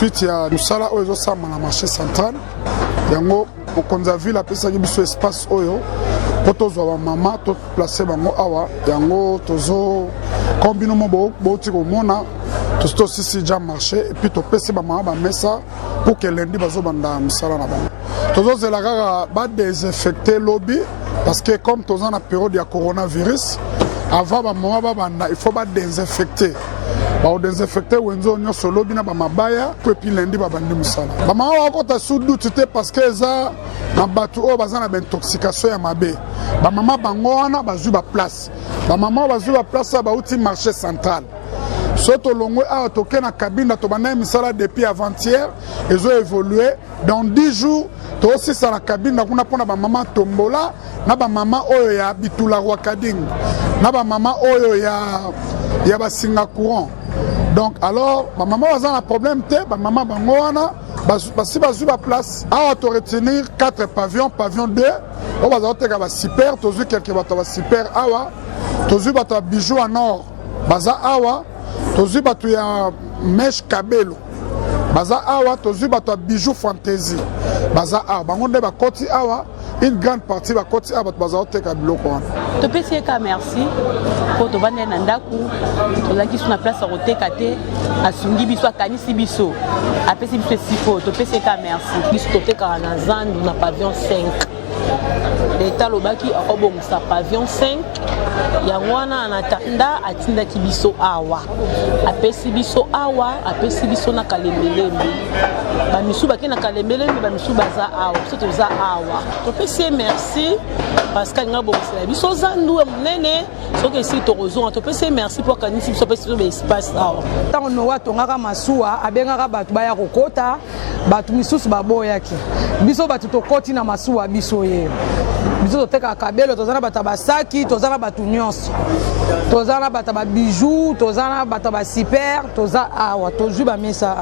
suite ya musala oyo ezosamba na marché central yango okonza ville apesaki biso espace oyo po tozwa bamama toplace bango awa yango tozo kombino mo bouti komona tosisi ja marché et puis topesi bamama bamesa pour que lundi bazobanda musala na bango tozozela kaka badésinfecte lobi parce que comme toza na période ya coronavirus avant bamama babanda il faut badésinfecter désinfecter wenzo nyonso lobi na bamabaya po epi lundi babandi musala bamama bakota sous doute te parce que eza na bato oyo baza na baintoxication ya mabe bamama bango wana bazwi baplace bamama bazwi baplace bauti marché central so tolongwe awa toke na kabinda tobanda misala depuis avant-hier ezo évolué dans 10 jours tosisa na kabinda kuna mpona bamama tombola na bamama oyo ya bitula rwakading na bamama oyo ya basinga courant. Donc alors maman a un problème te maman bango wana basi bazwi ba place awa to retenir 4 pavillons pavillon 2 on va oteka ba super tozu quelque bato ba super awa tozu bato bijoux en or baza awa tozu bato ya mesh kabelo baza awa tozu bato bijoux fantaisie baza awa bango nde ba koti awa une grande partie va côté à votre bazar teka biloko. To pesi ka merci pour to vanda na ndaku to laki sur na place roteka te asungi biso akanisi biso apesi biso sifo to pesi ka merci biso to teka na zandu na pavillon 5 l'état lobaki akobongisa pavillon 5 yango wana anatanda atindaki biso awa apesi biso awa apesi biso na kalembelembe bamisu baki na kalembelembe bamisu baza awa biso toza awa topesi merci parce que nga bongisa biso zandu munene soki esi tokozonga topesi merci po akanisi biso pesi biso espace awa ntango nowa tongaka masuwa abengaka bato baya kokota bato misusu baboyaki biso bato tokoti na masuwa biso ye biso toteka kabelo tozana bato basaki tozana bato nyonso tozana bato ba bijoux tozana bato ba super toza awa tozwi ba mesa